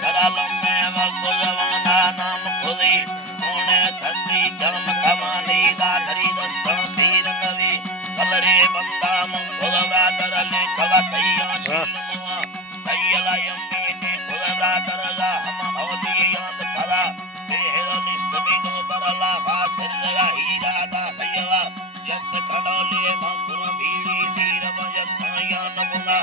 सरल में वकुलवना नाम खुदी होने सती जन्म कमानी दाधरी दोस्तों तीर नवी कलरे बंदा मुकुलवा दरले कवा सैया छिलमुआ सैयला यम्मी ने कुलवा दरला हम होली याद करा तेरा निष्ठमी दो बरला हासिर लगा हीरा दा भैया यत कलोले मंकुर भीड़ी धीर वयत्या नबुना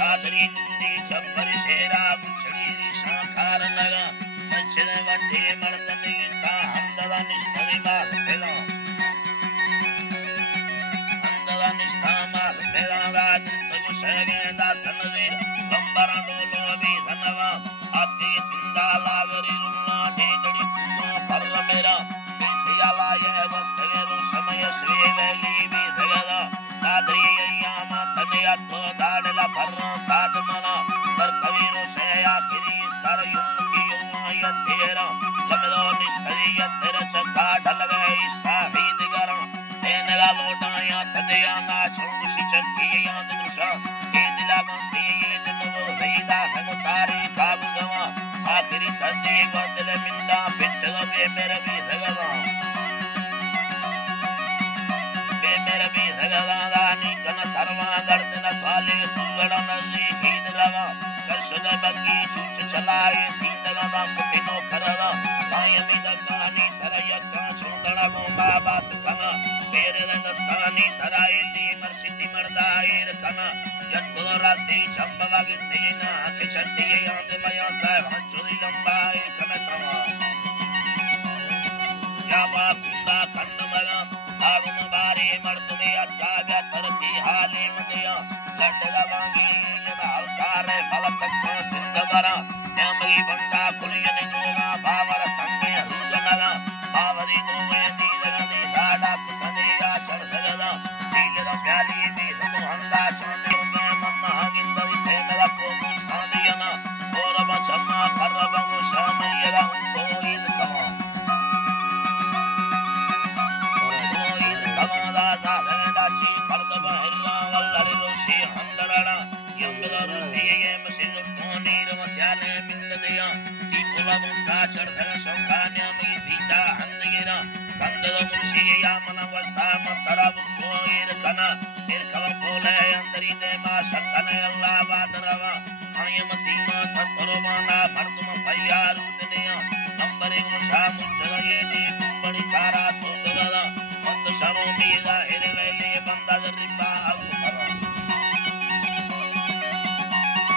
दादरी नी चंबर शेरा बिछड़ी शाखार लगा मंचले वड्डे मर्दनी ता हंदला निष्ठमी मार पेला हंदला निष्ठा मार पेला राज तुम शगे दासन वीर कंबर डोलो भी धनवा आते सिंधा लागरी रुना ढेगड़ी कुआ पर मेरा सियाला ये वस्तवेरु समय श्री वैली भी जगदा दादरी अय्यामा तनया तो दाडला भर साध मना पर कवीरो से आखिरी स्तर युग की युग तेरा लमलो निष्ठरी तेरा चक्का ढल गए इष्टा भी दिगरा सेनगा लोटाया तदया ना छुंगशी चक्की याद दुषा ये दिला गंती ये दिनो सईदा है तारी काबू गवा आखिरी सदी को दिल मिंदा पिट गए मेरे भी जगवा बे मेरे भी जगवा रानी कन सर्वा गर्दन स्वाले सुगड़ नली हीद लगा कर्षद बगी चुच चलाए सींदगा ना कुपिनो करवा कायनी दगानी सरयका छुंदड़ा गो बाबा सखना तेरे रंगस्तानी सरायली मर्शिति मर्दाएर कना यत्तो रास्ते चंबवा गिंदीना के चट्टी याद मया साहब हंचुली लंबाए कमतवा याबा कुंडा कन्नमगा आगम बारे मर्दने अट्टाव्या तरती हाले मदया लड्डगा वांगी यना हलकारे फलतक सिंधवरा न्यामगी बंदा कुलियन जोगा बावर तंगे रुगनगा बावरी दोवे दीदगनी दाडा कुसनेगा चढ़गदा दीलरा प्याली दी रतो हंदा चंदे में मन्ना गिंदवी से मेरा को स्थानियना औरब चन्ना करबंग शामयगा उनको ईद कमा दादा दाची पर्दब हिल्ला वल्लरि रोशी हंदरड़ा यमला रोशी ये मसिल कोनीर वस्याले मिंददिया की कुलम सा चढ़धर शंखान्या में सीता हंदगिरा कंदल मुर्शी या मनवस्था मतरब कोईर कना निर्कल बोले अंदरी दे मा शक्कने अल्लाह बादरवा आय मसीमा तत्परवाना मर्दम भैयारू दुनिया नंबरे मुशा मुजगे दी बड़ी कारा सोगला मत शरो मीला हेरे वेले बंदा रिबा अबू करा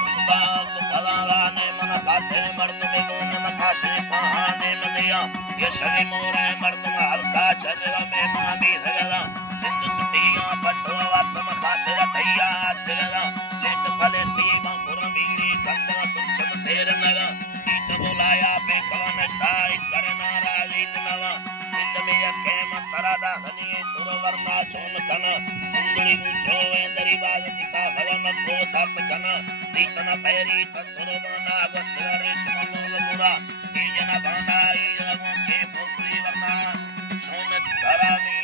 रिबा को फलावा ने मन खासे मर्द ने मन खासे कहाने मदिया ये शनि मोरे मर्द हल्का चरला में मामी हगला सिंधु सुतिया पटवा तुम खातिर तैयार जगला लेट फले पीमा कुरमीरी कंदवा सुचम शेर नगा ईट बोलाया पे कवन स्टाई करना राजी नवा में के मंतरादा हनी तुरवर्णा चोन कना सुंदरी गुचो वेंदरी बागति का भवन को सर्प कना दीकना पैरी तत्पुरवना वस्त्र रेशम मोगुरा ये जना बाना ये के पोत्री वर्णा सोन धरामी